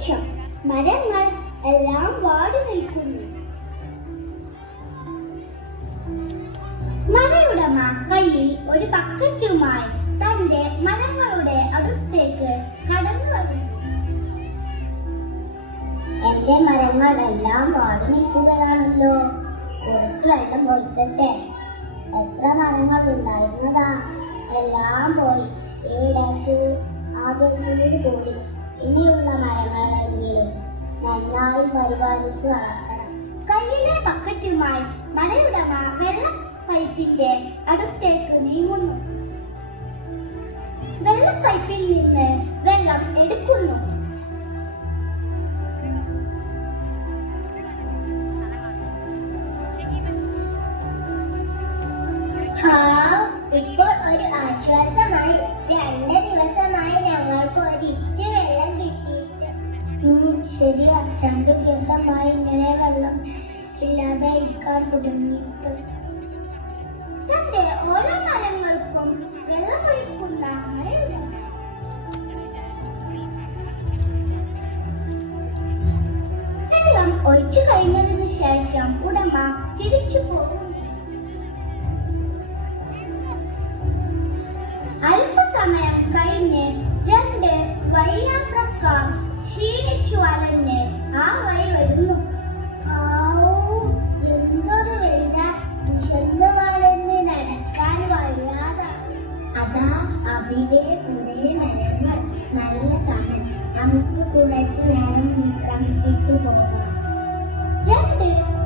അന്തരീക്ഷം മരങ്ങൾ എല്ലാം വാടി നിൽക്കുന്നു. മലയുടമ കയ്യിൽ ഒരു ബക്കറ്റുമായി തന്റെ മരങ്ങളുടെ അടുത്തേക്ക് കടന്നു വന്നു എന്റെ മരങ്ങളെല്ലാം വാടി നിൽക്കുകയാണല്ലോ. കുറച്ച് വെള്ളം പൊയ്ക്കട്ടെ എത്ര മരങ്ങൾ ഉണ്ടായിരുന്നതാ? എല്ലാം പോയി. ഇവിടെ ആദ്യം ചൂട് കൂടി. ഇനിയുള്ള മരങ്ങളെങ്കിലും നന്നായി പരിപാലിച്ചു വളർത്തണം. കയ്യിലെ ബക്കറ്റുമായി മലയുടമ വെള്ളം പൈപ്പിന്റെ അടുത്തേക്ക് നീങ്ങുന്നു. വെള്ളം പൈപ്പിൽ നിന്ന് വെള്ളം രണ്ടു ദിവസമായി ഇങ്ങനെ വെള്ളം ഇല്ലാതെ ഇരിക്കാൻ തുടങ്ങിയിട്ട്.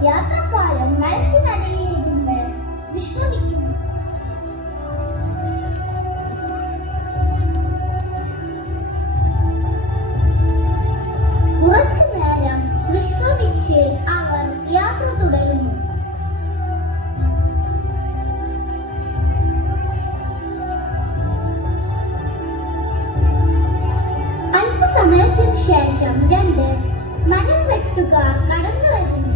രണ്ട് യാത്രക്കാരും മരത്തിനടിയിലിരുന്ന് വിശ്രമിക്കുന്നു. കുറച്ചു നേരം വിശ്രമിച്ച് അവർ യാത്ര തുടരുന്നു. അല്പസമയത്തിന് ശേഷം രണ്ട് മരം വെട്ടുകാർ കടന്നു വരുന്നു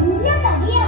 你不要狡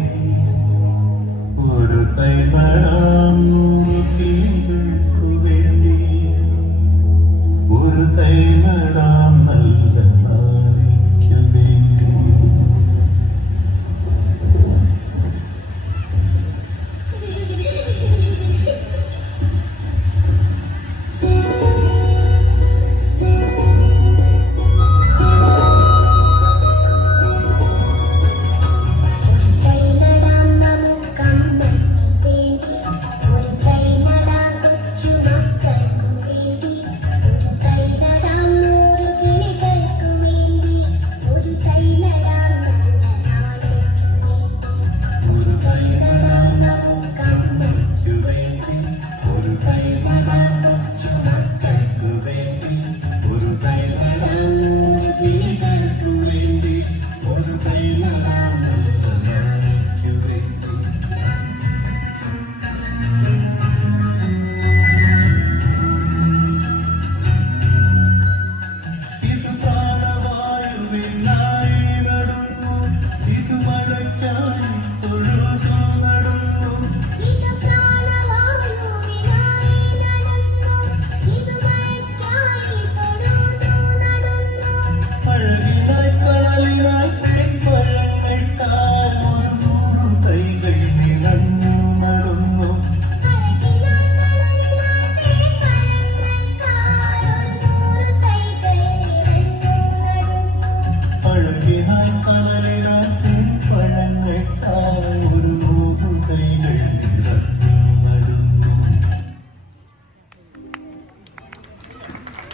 കടലിൽ